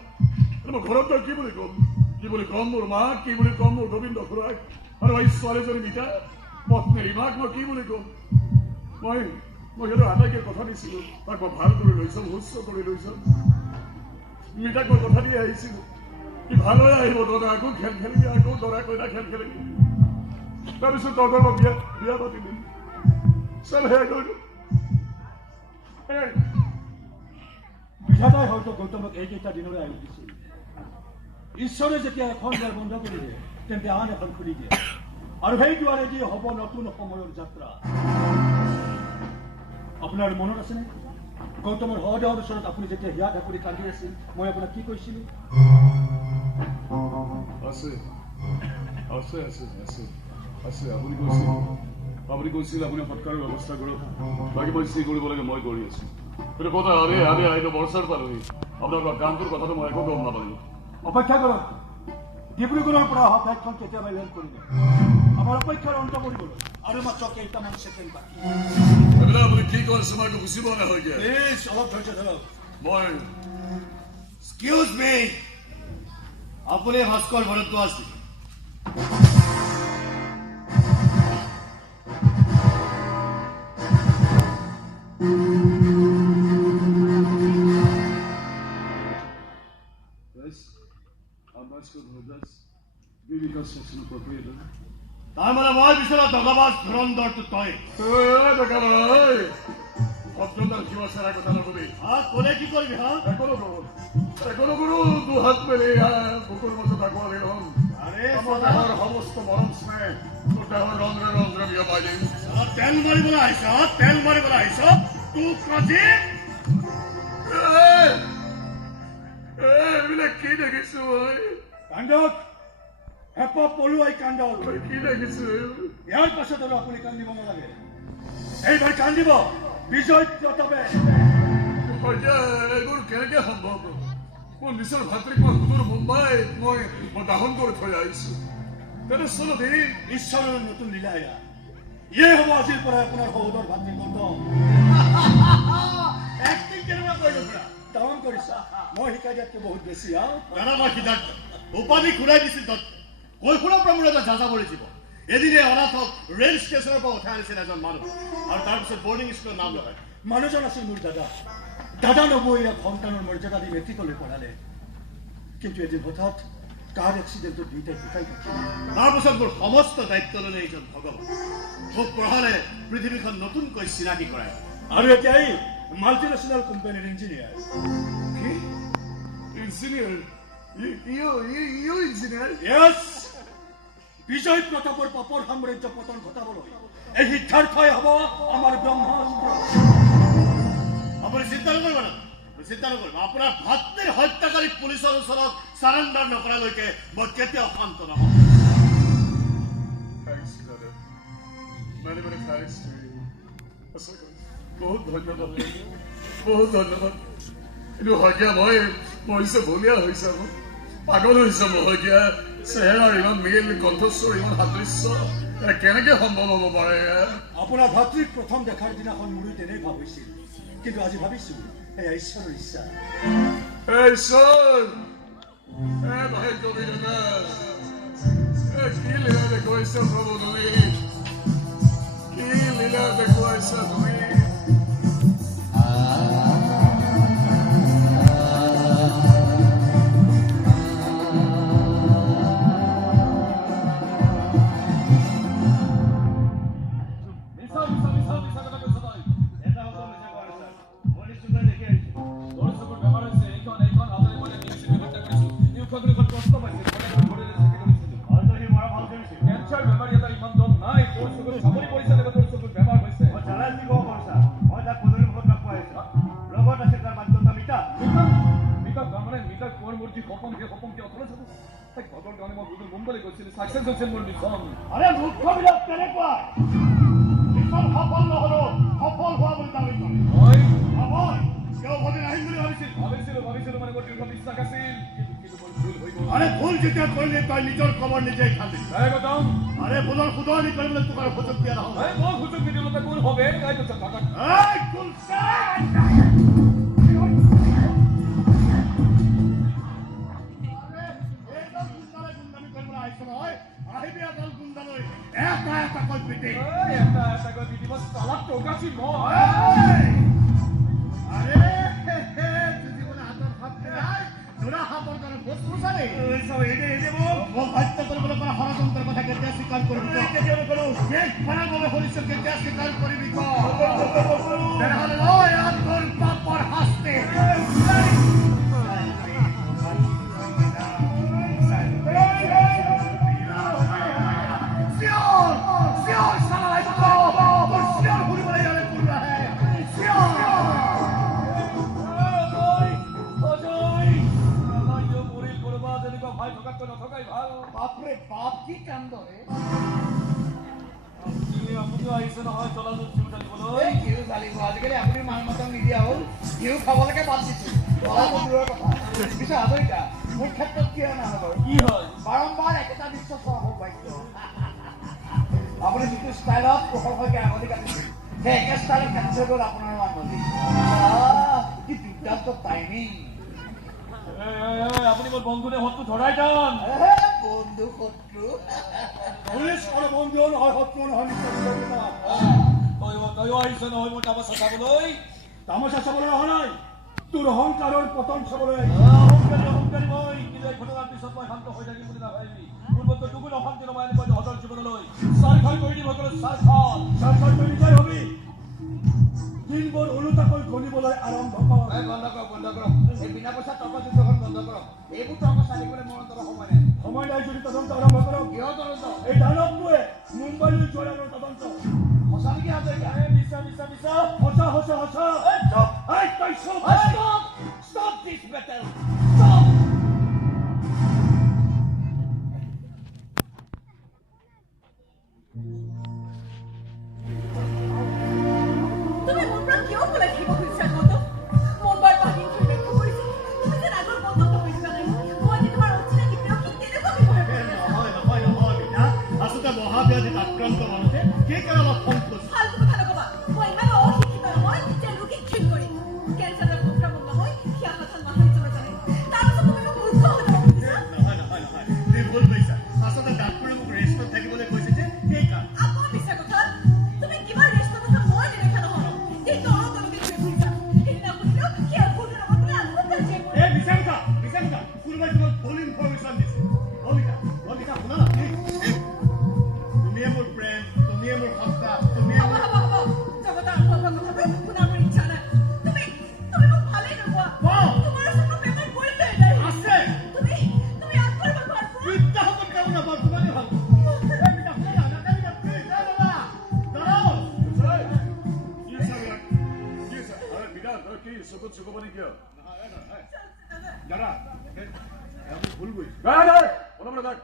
মই ঘৰত গৈ কি বুলি ক'ম মোৰ মাক কি বুলি ক'ম মোৰ গোবিন্দ খুৰাক আৰু এই ছোৱালীজনী মিতা পত্নীৰ মাক মই কি বুলি ক'ম মই সিহঁতৰ আটাইকে কথা দিছিলোঁ তাক মই ভাল কৰি লৈছোঁ সুস্থ কৰি লৈছোঁ মিতাক মই কথা দি আহিছিলোঁ কি ভাল হৈ আহিব তহঁতে আকৌ খেল খেলিবি আকৌ দৰা কইনা খেল খেলিবি তাৰপিছত তহঁতৰ মই বিয়া পাতি দিম চব সেয়া কৰিলোঁ বিধাতাই হয়তো গৌতমক এইকেইটা দিনলৈ আয়ুস দিছিল ঈশ্বৰে যেতিয়া এখন দুৱাৰ বন্ধ কৰি দিয়ে তেন্তে আন এখন খুলি দিয়ে আৰু সেই দুৱাৰেদি হ'ব নতুন সময়ৰ যাত্ৰা আপোনাৰ মনত আছেনে গৌতমৰ সহদেহৰ ওচৰত আপুনি যেতিয়া হিয়া ঢাকুৰি কান্দি আছিল মই আপোনাক কি কৈছিলোঁ আছে আপুনি কৈছিল আপুনি সৎকাৰৰ ব্যৱস্থা কৰক বাকী মই যি কৰিব লাগে মই কৰি আছোঁ কিন্তু কথা আৰে আহিলোঁ বৰ্ষাৰ পালোহি আপোনালোকৰ কামটোৰ কথাটো মই একো গম নাপালোঁ অপেক্ষা কৰক ডিব্ৰুগড়ৰ পৰা অহা ফ্লাইটখন কেতিয়াবা লেণ্ড কৰিব আমাৰ অপেক্ষাৰ অন্ত কৰিবলৈ আৰু মাত্ৰ কেইটামান ছেকেণ্ড বাকী এইবিলাক আপুনি কি কৰিছে মই একো বুজি পোৱা নাই হয়গে প্লিজ অলপ ধৈৰ্য ধৰক মই এক্সকিউজ মি আপুনি ভাস্কৰ ভৰদ্বাজ নেকি তাৰ মানে মই বিচৰা দগাবাজ ধুৰন্ধৰটো তই শিৱসেনাৰ কথা নকবি ক'লে কি কৰিবি হা একো নকৰো দুহাত মেলি বুকুৰ মাজত আগুৱালি ল'ম মোৰ দেহৰ সমস্ত মৰম স্নেহ মোৰ দেহৰ ৰন্ধ্ৰে বিয়পাই দিম তেল মাৰিবলৈ আহিছ তোক কাজি এইবিলাক কি দেখিছো মই কান্দক হেঁপাহ পলুৱাই কান্দক কি দেখিছো ইয়াৰ পাছত আৰু আপুনি কান্দিব নালাগে এইবাৰ কান্দিব বিজয় প্ৰতাপে এইবোৰ কেনেকে সম্ভৱ মোৰ নিজৰ ভাতৃক মই সুদূৰ মুম্বাইত মই দাহন কৰি থৈ আহিছো তেনেস্থলতে ঈশ্বৰৰ নতুন লীলা এয়া ইয়ে হ'ব আজিৰ পৰা আপোনাৰ সহোদৰ ভাতৃ গৌতম এক্টিং কেনেকুৱা কৰিলো পুৰা ডাউন কৰিছা মই শিকাই দিয়াতকৈ বহুত বেছি জানাবা সিদ্ধাৰ্থ উপাধি ঘূৰাই দিছিল তত কৈশোৰৰ পৰা মোৰ এটা যাযাবৰী জীৱ এদিনে অনাথক ৰেল ষ্টেচনৰ পৰা উঠাই আনিছিল এজন মানুহ আৰু তাৰপিছত বৰ্ডিং স্কুলৰ নাম লগাই মানুহজন আছিল মোৰ দাদা নবৈ এক সন্তানৰ মৰ্যাদা দি মেট্ৰিকলৈ পঢ়ালে কিন্তু এদিন হঠাৎ কাৰ এক্সিডেণ্টত দুইটাই ঢুকাই থাকিল তাৰপিছত মোৰ সমস্ত দায়িত্ব ল'লে এইজন ভগৱান মোক পঢ়ালে পৃথিৱীখন নতুনকৈ চিনাকি কৰায় আৰু এতিয়া এই মাল্টিনেশ্যনেল কোম্পানীৰ engineer engineer You engineer? Yes! বিজয় প্ৰতাপৰ পাপৰ সাম্ৰাজ্য পতন ঘটাবলৈ এই সিদ্ধাৰ্থই হ'ব আমাৰ ব্ৰহ্মাস্ত্ৰ। আপুনি চিন্তা নকৰিব না, চিন্তা নকৰিব। আপোনাৰ ভাতৃৰ হত্যাকাৰী পুলিচৰ ওচৰত চাৰেণ্ডাৰ নকৰালৈকে মই কেতিয়াও শান্ত নহ'ম। Thanks, brother. Many, many thanks to you. সঁচাকৈ বহুত ধন্যবাদ, বহুত ধন্যবাদ। কিন্তু শইকীয়া মই যে বলীয়া হৈছে, মই পাগল হৈছে মই শইকীয়া। চেহেৰাৰ ইমান মিল, কণ্ঠস্বৰ ইমান সাদৃশ্য, কেনেকে সম্ভৱ হ'ব পাৰে? আপোনাৰ ভাতৃক প্ৰথম দেখাৰ দিনাখন মোৰো তেনেই ভাব হৈছিল, কিন্তু আজি ভাবিছো এয়া ঈশ্বৰৰ ইচ্ছা। ঈশ্বৰ! মহেশ গোবিন্দ, কি লীলা দেখুৱাইছা প্ৰভু তুমি, কি লীলা দেখুৱাইছা তুমি। আৰে মূৰ্খবিলাক কেনেকুৱা? মিছন সফল নহ'লেও সফল হোৱা বুলি দাবী কৰে। তেওঁ ভোটে আহিম বুলি ভাবিছিলো মানে মোৰ দৃঢ় বিশ্বাস আছিল, কিন্তু মোৰ ভুল হৈ গ'ল। আৰে ভুল যেতিয়া কৰিলে তই নিজৰ খবৰ নিজেই খালি। আৰে ভুলৰ শুধৰণি কৰিবলৈ তোক আৰু সুযোগ দিয়া নহ'ব। মই সুযোগ নিদিলে কোন হবে? আহিবি অকল গুণ্ডালৈ এটা এটাকৈ পিটি। হত্যা কৰিবলৈ পৰা ষড়যন্ত্ৰৰ কথা কেতিয়া স্বীকাৰ কৰিবি? কেতিয়া স্বীকাৰ কৰিবি? তেনেহ'লে তোৰ পাপৰ শাস্তি। বাপৰে বাপ, কি কাণ্ড হে! ঘিউ ঢালিব আজিকালি আপুনি মাল মাতং নিদিয়া হ'ল, ঘিউ খাবলৈকে বাদ দিছো। দূৰৰ কথা। পিছে হাজৰিকা, মোৰ ক্ষেত্ৰত কিয় নহয় বাৰু? কি হয়? বাৰম্বাৰ একেটা দৃশ্য চোৱা সৌভাগ্য। আপুনি যিটো ষ্টাইলত প্ৰকল্পকে আগতে কাটিছিল, সেই একে ষ্টাইলত কাটিছে গ'ল আপোনাৰ মানুহী। কি দুৰ্দান্ত টাইমিং! আপুনি মোৰ বন্ধুনে হতটো ধৰাই টান। বন্ধু শত্ৰু পুলিচ আৰু বন্ধুও নহয়, শত্ৰুও নহয়, তয়ো আহিছ নহয় মোৰ তামাচা চাবলৈ। তামাচা চাবলৈ অহা নাই, তোৰ অহংকাৰৰ পতন চাবলৈ। অহংকাৰী মই, কিন্তু এই ঘটনাৰ পিছত মই শান্ত হৈ থাকিম বুলি নাভাবিবি। পূৰ্বতকৈ দুগুণ অশান্তি নমাই আনিব হতৰ জীৱনলৈ। চাৰখাৰ কৰি দিম সকলো চাৰখাৰ তই নিজেই হবি। দিনবোৰ ওলোটাকৈ গণিবলৈ আৰম্ভ কৰ। বন্ধ কৰক। এই বিনা পইচা তৰ্ক যুদ্ধখন বন্ধ কৰক। এইবোৰ তৰ্ক চালিবলৈ মোৰ অন্তত সময় নাই। সময় নাই যদি তদন্ত আৰম্ভ কৰক। কিয় তদন্ত? এই দানৱটোৱে মুম্বাইলৈ যোৱাৰ আগৰ তদন্ত। সঁচা নেকি হাজৰিকা? সঁচা। তই চুপ। Stop this battle! Stop! তুমি মোৰ পৰা কিয় পলাই থাকিব খুজিছা গৌতম? মুম্বাইৰ বাহিনীটো লক্ষ্য কৰিছো, তুমি যেন আগৰ বন্ধুত্ব হৈছা নাই। মই যে তোমাৰ অচিনাকি বিৰক্তি তেনেকুৱা ব্যৱহাৰ কৰিছা। নহয় বিনা, আচলতে মহাব্যাধিত আক্ৰান্ত মানুহতে সেইকাৰণে অলপ সংকোচ। ফাল্টু কথা নকবা। মই ইমান অশিক্ষিত নহয় যে ৰোগীক ঘিণ কৰিম। কেঞ্চাৰৰ সংক্ৰমণ নহয়, সেয়া সাধাৰণ মানুহে জানে। তাৰপিছত তুমি মোক মূৰ্খ হৈ যাব খুজিছা? নহয়, তুমি ভুল কৰিছা। আচলতে ডাক্তৰে মোক ৰেষ্টত থাকিবলৈ কৈছে যে সেইকাৰণে। আকৌ মিছা কথা। তুমি কিমান ৰেষ্টৰ কথা মই নেদেখা নহয়। কিন্তু অলপ ঘূৰি ফুৰিছা। সেইদিনা শুনিলো সেয়া ভুল লগত তুমি আকৌ কাজিয়া কৰিলা। মিছা কথা। কোনোবাই তোমাক ভুল ইনফৰমেশ্যন দিছে। ললিতা, শুনা না। তুমিয়ে মোৰ প্ৰেম, তুমিয়ে মোৰ সত্তা, তুমিয়ে হ'ব। জগতৰ অসম্ভৱ কথাবোৰ শুনাৰ মোৰ ইচ্ছা নাই। তুমি মোক ভালেই নোপোৱা। তোমাৰ ওচৰত মোৰ প্ৰেমৰ পৰিচয় নাই। আছে। তুমি অলপ থাক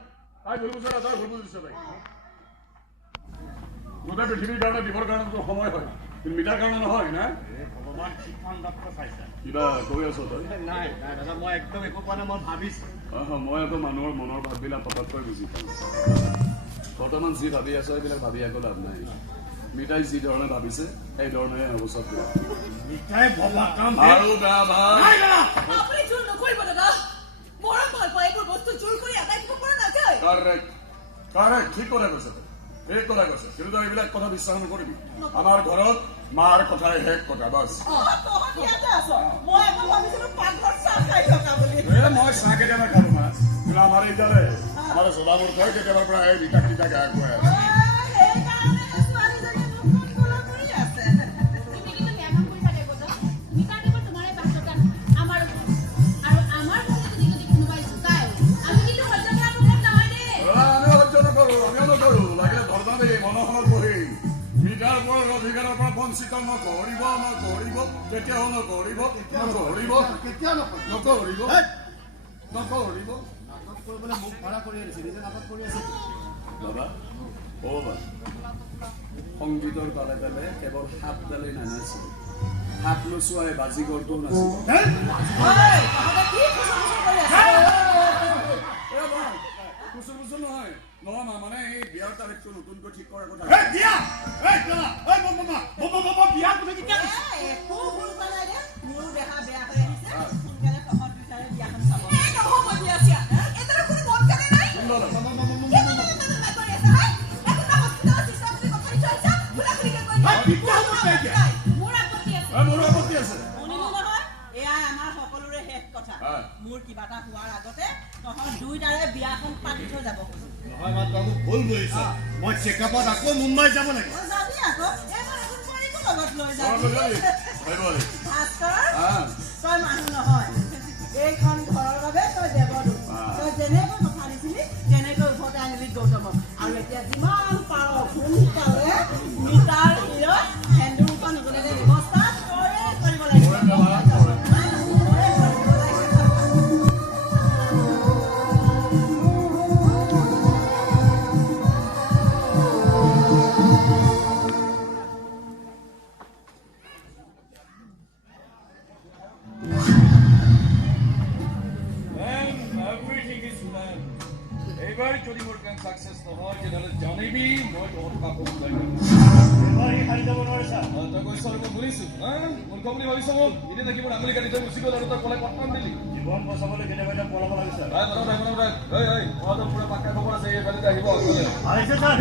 তাই ভুল বুঝছে না তই ভুল বুজিছ তাই গোটেই পৃথিৱীৰ কাৰণে দিবৰ কাৰণে সময় হয় কিন্তু মিটাৰ কাৰণে নহয় না ভগৱান শিক্ষণ ডক্টৰ চাইছে কিবা কৈ আছ তই নাই নাই দাদা মই একদম একো কোৱা নাই মই ভাবিছোঁ মই আকৌ মানুহৰ মনৰ ভাৱবিলাক পটককৈ বুজি পাওঁ বৰ্তমান যি ভাবি আছ এইবিলাক ভাবি একো লাভ নাই মিঠাই যি ধৰণে ভাবিছে সেই ধৰণে হ'ব চব মিঠাই ভবা কাম আৰু বেয়া ভাল আপুনি জোৰ নকৰিব দাদা মৰম ভাল পাই এইবোৰ বস্তু জোৰ কৰি আদায় কৰিব পৰা নাযায় কাৰেক্ট কাৰেক্ট ঠিক কথা কৈছে ঠিক কথা কৈছে কিন্তু তই এইবিলাক কথা বিশ্বাস নকৰিবি আমাৰ ঘৰত মাৰ কথাই শেষ কথা বাছ মই চাহ কেতিয়াবা খালো মা কিন্তু আমাৰ এইডালে আমাৰ চলাবোৰ থৈ কেতিয়াবাৰ পৰা এই বিকাশ তিতা গা খুৱাই আছে অধিকাৰৰ পৰা বঞ্চিত নকৰিব নকৰিব কেতিয়াও নকৰিব নকৰিব কেতিয়া নকৰিব নকৰিব নকৰিব নাটক কৰিবলৈ মোক ভাড়া কৰি আনিছে নিজে নাটক কৰি আছে বাবা অ' বাবা সংগীতৰ তালে তালে কেৱল সাপডালেই নানাছিল হাত নোচোৱাই বাজিগৰটোও নাছিল কুচুৰ কুচুৰ নহয় নহয় মা মানে এই বিয়াৰ তাৰিখটো নতুনকৈ ঠিক কৰাৰ কথা বিয়া বিয়াৰ কথা কেতিয়া মোৰ কিবা এটা হোৱাৰ আগতে তহঁত দুইটাৰে বিয়াখন পাতি থৈ যাব নহয় মা তই মোক ভুল বুজিছ মই চেকআপত আকৌ মুম্বাই যাব লাগে যাবি আকৌ এবাৰ এখন পৰিকো লগত লৈ যাবি ভাস্কৰ তই মানুহ নহয় এইখন ঘৰৰ বাবে তই দেৱদূত তই যেনেকৈ কথা দিছিলি তেনেকৈ উভতাই আনিলি গৌতমক আৰু এতিয়া যিমান পাৰ সোনকালে মিটাৰ হিৰ'ই সেন্দুৰখন উজলিলে ব্যৱস্থা তয়ে কৰিব লাগিব এইবাৰ যদি মোৰ প্লেন ছাকচেছ নহয় তেতিয়াহ'লে জানিবি মই তহঁত কাকো বুজাই হাৰি যাব নোৱাৰিছা তই কৈছ আৰু মই শুনিছোঁ মূৰ্খ বুলি ভাবিছ মোক এনে থাকিব আঙুলি কাটি তই গুচি গ'ল আৰু তই ক'লে পটন দিলি জীৱন বচাবলৈ কেতিয়াবা এতিয়া পলাব লাগিছে পুৰা পাক্কা খবৰ আছে এইফালে আহিব আহিছে ছাৰ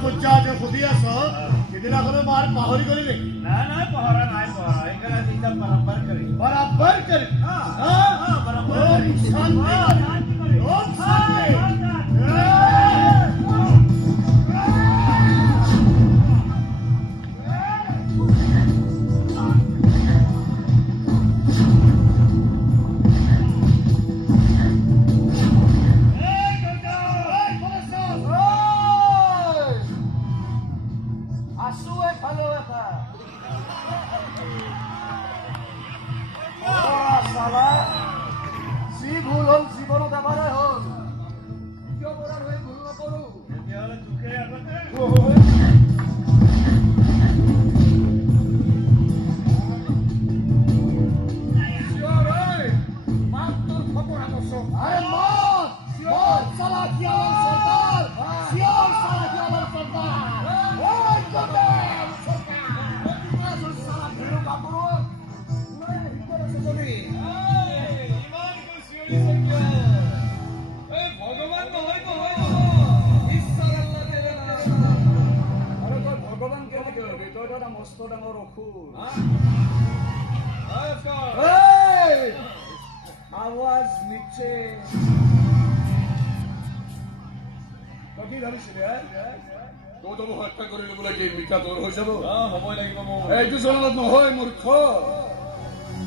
পইচা সুধি আছ সিদিনাখনে মাৰ পাহৰি গলি নেকি নাই পাহৰা নাই পাহৰা এইকাৰণে চিন্তা বৰাবৰ কৰি মস্ত ডাঙৰ অসুৰ আৱাজ নিচে তই কি ভাবিছিলি গৌতমক হত্যা কৰিলে বোলে কি মিঠা তোৰ হৈ যাব সময় লাগিব মোৰ এইটো জনাত নহয় মূৰ্খ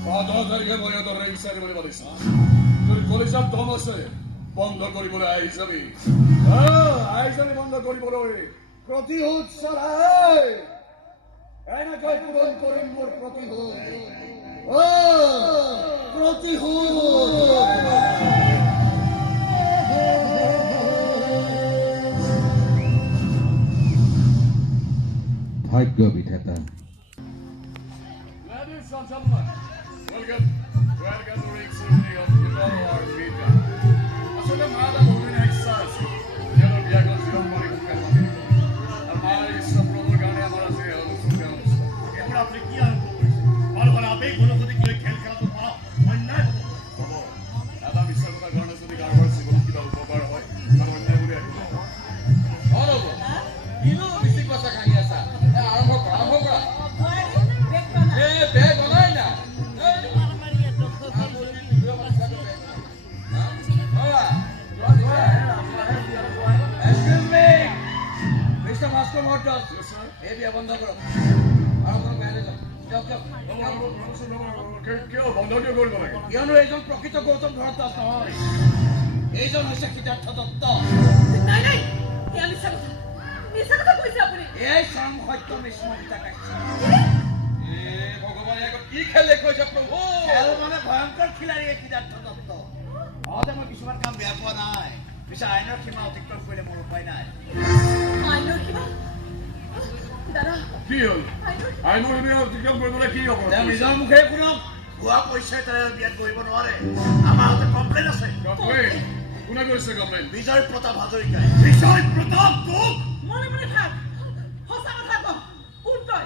10 তাৰিখে মই সিহঁতৰ ৰেং চেৰিমনি পাতিছো তোৰ কলেজত দম আছে বন্ধ কৰিবলৈ আহি যাবি বন্ধ কৰিবলৈ প্ৰতিশোধ চলাই এনেকৈ পূৰণ কৰিম মোৰ প্ৰতিশোধ ভাগ্য বিধাতা Ladies and gentlemen, welcome to the ring ceremony of our Vita. আসলে মারা বহুদিন ইচ্ছা আছে যেন বিয়া করে জীবন মরে খুঁজে পাবি আমার ইচ্ছা প্রবল গানে আমার আছে অনুষ্ঠান এখন আপনি কি আরম্ভ করেছেন মানুষের আবেগ অনুভূতি লৈ খেল খেলাটো পাপ অন্যায় হ'ব এটা বিশ্বাস কথা কাৰণে যদি কাৰোবাৰ জীৱনত কিবা উপকাৰ হয় তাৰ অন্যায় বুলি আহিব কিনো বেছি কথা খাই আছা আৰম্ভ কৰা বেগ বনাই না কিয় বন্ধ কিয় কৰিব লাগে কিয়নো এইজন প্ৰকৃত গৌতম ভৰদ্বাজ নহয় এইজন হৈছে সিদ্ধাৰ্থ দত্ত নাই নাই এয়া মিছা কথা কৈছে আপুনি এই চৰম সত্য মিশ্ৰিতা কাশ্যপ ভগৱানে আগত কি খেল দেখুৱাইছে প্ৰভু খেল মানে ভয়ংকৰ খিলাৰী এই সিদ্ধাৰ্থ দত্ত মই কিছুমান কাম বেয়া পোৱা নাই পিছে আইনৰ সীমা অতিক্ৰম কৰিলে মোৰ উপায় নাই আইনৰ কিবা দাদা কি হ'ল আইনৰ সীমা অতিক্ৰম কৰিবলৈ কি হ'ব তেওঁ নিজৰ মুখে শুনক ভুৱা পইচাই তাৰে বিয়াত বহিব নোৱাৰে আমাৰ হাতত কমপ্লেইন আছে কমপ্লেইন কোনে কৰিছে কমপ্লেইন বিজয় প্ৰতাপ হাজৰিকাই বিজয় প্ৰতাপ তোক মনে মনে থাক সঁচা কথা কওঁ কোন তই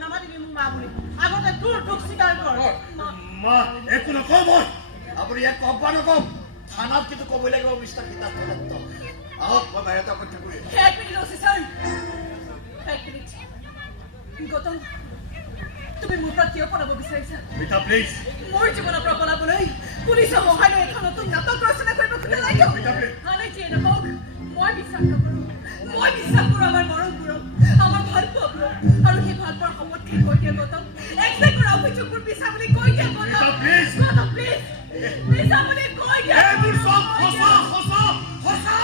নামাতিবি মোক মা বুলি আগতে তোৰ দুখ স্বীকাৰ কৰ মা একো নকওঁ মই আপুনি ইয়াত কম বা নকম থানাত কিন্তু ক'বই লাগিব মিষ্টাৰ সিদ্ধাৰ্থ দত্ত আহক মই বাহিৰতে অপেক্ষা কৰি আছোঁ এক মিনিট অফিচাৰ এক মিনিট গৌতম তুমি মোৰ পৰা কিয় পলাব বিচাৰিছা মিতা প্লিজ মোৰ জীৱনৰ পৰা পলাবলৈ পুলিচৰ সহায় লৈ এখন নতুন নাটক ৰচনা কৰিব খোজা নাই হালে যিয়ে নকওক মই বিশ্বাস নকৰোঁ আমাৰ মৰমবোৰক আমাৰ ভাল পোৱাবোৰক আৰু সেই ভাল পোৱাৰ সমৰ্থন কৈ দিয়া গৌতম এক্সে কৰা অভিযোগবোৰ মিছা বুলি কৈ দিয়া গৌতম প্লিজ মিছা বুলি কৈ দিয়া এইবোৰ চব সঁচা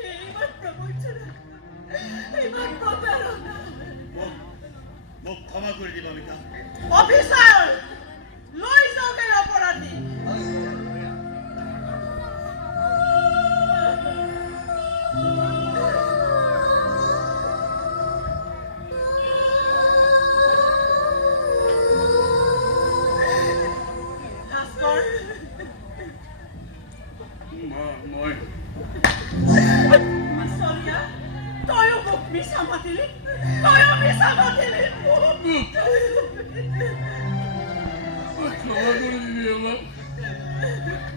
এইবাৰ প্ৰবঞ্চনা এইবাৰ প্ৰতাৰণা মোক ক্ষমা কৰি দিবা মিতা অফিচাৰ লৈ যাওক এই অপৰাধী মই তয়ো মোক মিছা মাতিলি ক্ষমা কৰি দিবি আমাক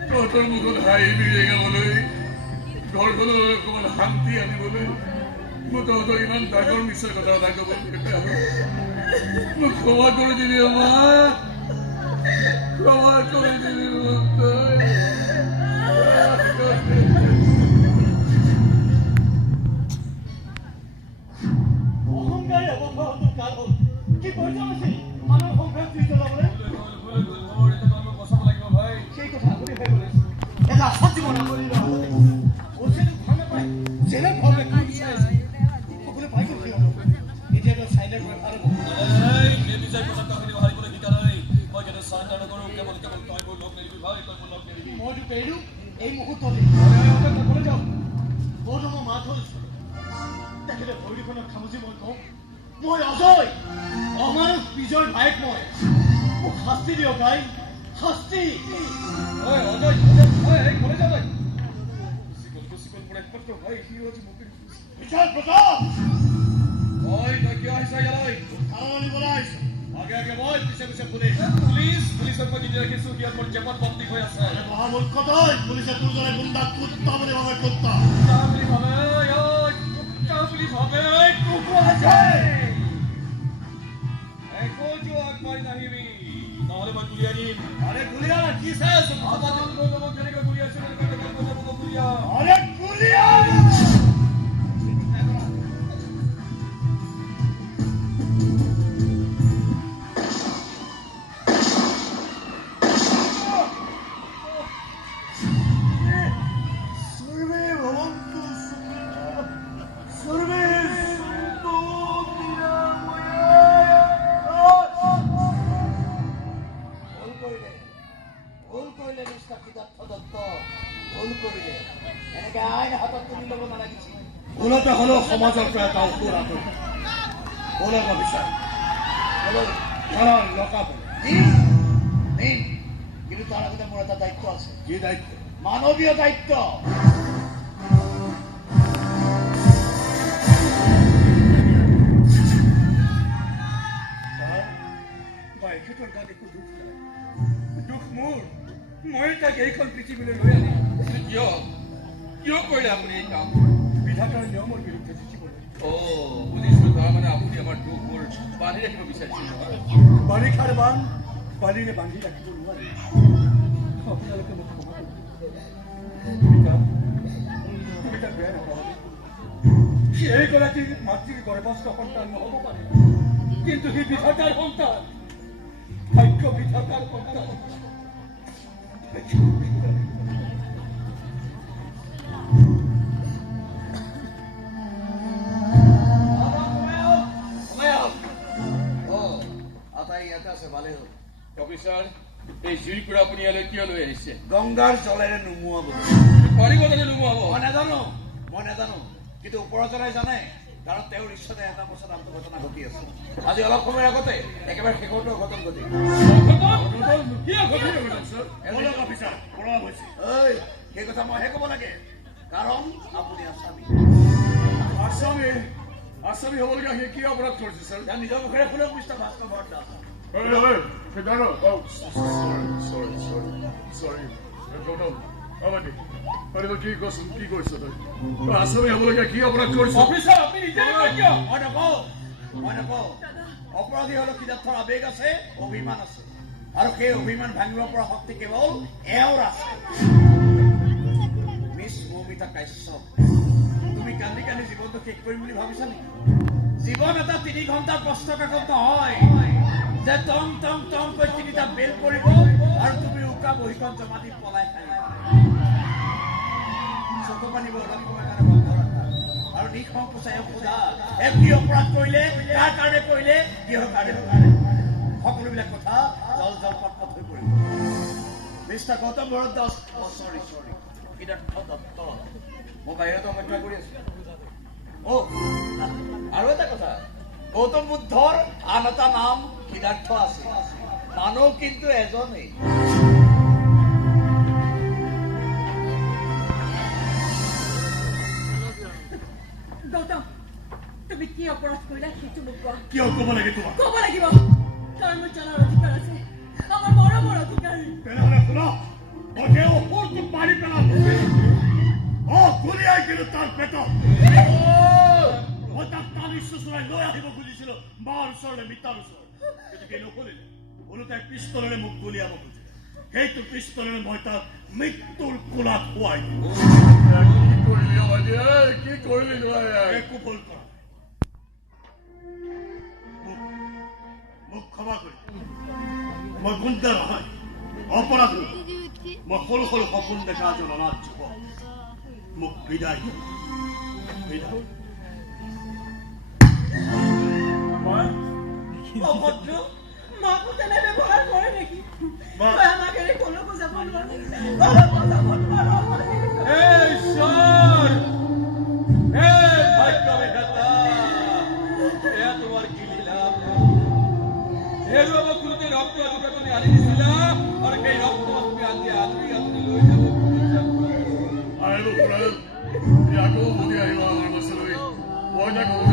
তহঁতৰ মুখত হাঁহি বিৰিঙাবলৈ ঘৰখনৰ অকণমান শান্তি আনিবলৈ মই তহঁতক ইমান ডাঙৰ মিছা কথা এটা ক'ব মোক ক্ষমা কৰি দিবি আমাক ক্ষমা কৰি দিবি মোক তই অহংকাৰী অৱসৰটো কাল হ'ল কি প্ৰয়োজন আছিল মানুহৰ সংসাৰ জুই জ্বলাবলৈ সেই কথা আপুনি ভাবিব লাগিছিল এটা আশাত দিব নাপাৰি অচিনো ভাল নাপায় যেনে ভাৱে সকলোৱে পাই গ'ল এতিয়া তই চাইলে গৈ ভাল হ'ব মইতো পাৰিলোঁ এই মুহূৰ্ততে ক'বলৈ যাওঁ গৌতমৰ মাত হ'ল তেখেতে ভৰিখনত খামুচি মই কওঁ মই অজয় অমানুষ বিজয় ভায়েক মই মোক শাস্তি দিয়ক ভাই শাস্তি বিজয় প্ৰতাপ তই কিয় আহিছ ইয়ালৈ আনিবলৈ আহিছোঁ আগে আগে মই পিছে পিছে পুলিচক মই দি ৰাখিছো ইয়াত মোৰ জেপত বন্দী হৈ আছে মহামূৰ্খ তই পুলিচে তোৰ দৰে গুণ্ডাক কুত্তা বুলি ভাবে কুত্তা বুলি ভাবে একো আগবাঢ়ি নাহিবি নহ'লে মই গুলি আনিম আৰে গুলিয়া কি চাই আছো কেনেকৈ গুলি আছো আৰে ভুলতে হ'লেও সমাজৰ পৰা এটা উত্তৰ আঁতৰি বলক অফিচাৰ বলক কাৰণ লকাপ কিন্তু তাৰ আগতে মোৰ এটা দায়িত্ব আছে কি দায়িত্ব মানৱীয় দায়িত্ব এখেতৰ গাত একো দুখ নাই দুখ মোৰ মই তাক এইখন পৃথিৱীলৈ লৈ আনিম কিয় কিয় কৰিলে আপুনি এই কাম বিধাতাৰ নিয়মৰ বিৰুদ্ধে জিকিবলৈ বুজিছো তাৰমানে আপুনি আমাৰ দুখবোৰ বান্ধি ৰাখিব বিচাৰিছিল বাৰিষাৰ বান বালিৰে বান্ধি ৰাখিব নোৱাৰি আপোনালোকে মোক ক্ষমা কৰিব তুমি তাক বেয়া নাপাব সি এইগৰাকী মাতৃৰ গৰ্ভস্থ সন্তান নহ'ব পাৰে কিন্তু সি বিধাতাৰ সন্তান ভাগ্য বিধাতাৰ সন্তান অফিচাৰ এই জুইকুৰা আপুনি ইয়ালৈ কিয় লৈ আহিছে গংগাৰ জলেৰে নুমুৱাব পাৰিব জানো নুমুৱাব মই নাজানো কিন্তু ওপৰজনাই জানে কাৰণ তেওঁৰ ইচ্ছাতে এটা বছৰ আন্তঃঘটনা ঘটি আছে আজি অলপ সময়ৰ আগতে একেবাৰে শেষৰটো অঘটন ঘটিল অফিচাৰ পঢ়া হৈছে সেই কথা মইহে ক'ব লাগে কাৰণ আপুনি আছামী আছামী হ'বলগীয়া সি কি অপৰাধ কৰিছে ছাৰ নিজৰ মুখেৰে শুনক মিষ্টাৰ ভাস্কৰ বৰদা কি কৈছো কি কৰিছ তই আছামী হ'বলগীয়া কি অপৰাধ কৰিছ অফিচাৰ আপুনি নিজে নকয় কিয় মই নকওঁ অপৰাধী হলেও কিতাপৰ আবেগ আছে অভিমান আছে আৰু সেই অভিমান ভাঙিব পৰা শক্তি কেৱল এওঁৰ আছে মিছ মৌমিতা কাশ্যপ তুমি কান্দি কান্দি জীৱনটো শেষ কৰিম বুলি ভাবিছা নেকি জীৱন এটা 3 ঘণ্টাৰ প্ৰশ্ন কাকত নহয় যে টং টং টং কৈ 3টা বেল পৰিব আৰু তুমি উকা বহীখন জমা দি পলাই খাই চকু পানীবোৰ অলপ সময় কাৰণে বন্ধ ৰাখা আৰু নিশং পোচাই সোধা কি অপৰাধ কৰিলে কাৰ কাৰণে কৰিলে কিহৰ কাৰণে সকলোবিলাক কথা জল জলপাত হৈ পৰিব মিষ্টাৰ গৌতম বৰদাস চৰি সিদ্ধাৰ্থ দত্ত মই বাহিৰত অপেক্ষা কৰি আছো আৰু এটা কথা গৌতম বুদ্ধৰ আন এটা নাম সিদ্ধাৰ্থ আছে মানুহ কিন্তু এজনেই গৌতম তুমি কি অপৰাধ কৰিলা সেইটো মোক কোৱা কিয় ক'ব লাগে তোমাক ক'ব লাগিব কাৰণ মোৰ জনাৰ অধিকাৰ আছে আমাৰ মৰমৰ অধিকাৰ তেনেহ'লে শুনা মই সেই অসুৰটোক মাৰি পেলালো গুলিয়াই দিলো তাৰ পেটত মই তাক টানি চুচৰাই লৈ আহিব খুজিছিলো মাৰ ওচৰলৈ মিতাৰ ওচৰত গতিকে নকৰিলে ওলোটাই পিষ্টলেৰে মোক গুলিয়াব খুজিলে সেইটো পিষ্টলেৰে মই তাক মৃত্যুৰ কোলাত শুৱাই দিলো কি কৰিলি একো ভুল কৰা মোক ক্ষমা কৰি মই গুণ্ডা নহয় অপৰাধ নহয় মই সৰু সৰু সপোন দেখা এজন অনাথ যুৱক মোক বিদায় অভদ্ৰ মাকো তেনে ব্যৱহাৰ কৰে নেকি তই আমাক এৰি কলৈকো যাব নোৱাৰো তোমাৰ কি লীলা হেৰুৱাব খোজোতে ৰক্ত এটুকুৰা তুমি আনি দিছিলা আৰু সেই ৰক্ত তুমি আনি আঁতৰি লৈ যাব আকৌ বুদ্ধি আহিব আমাৰ বছৰলৈ মই তাক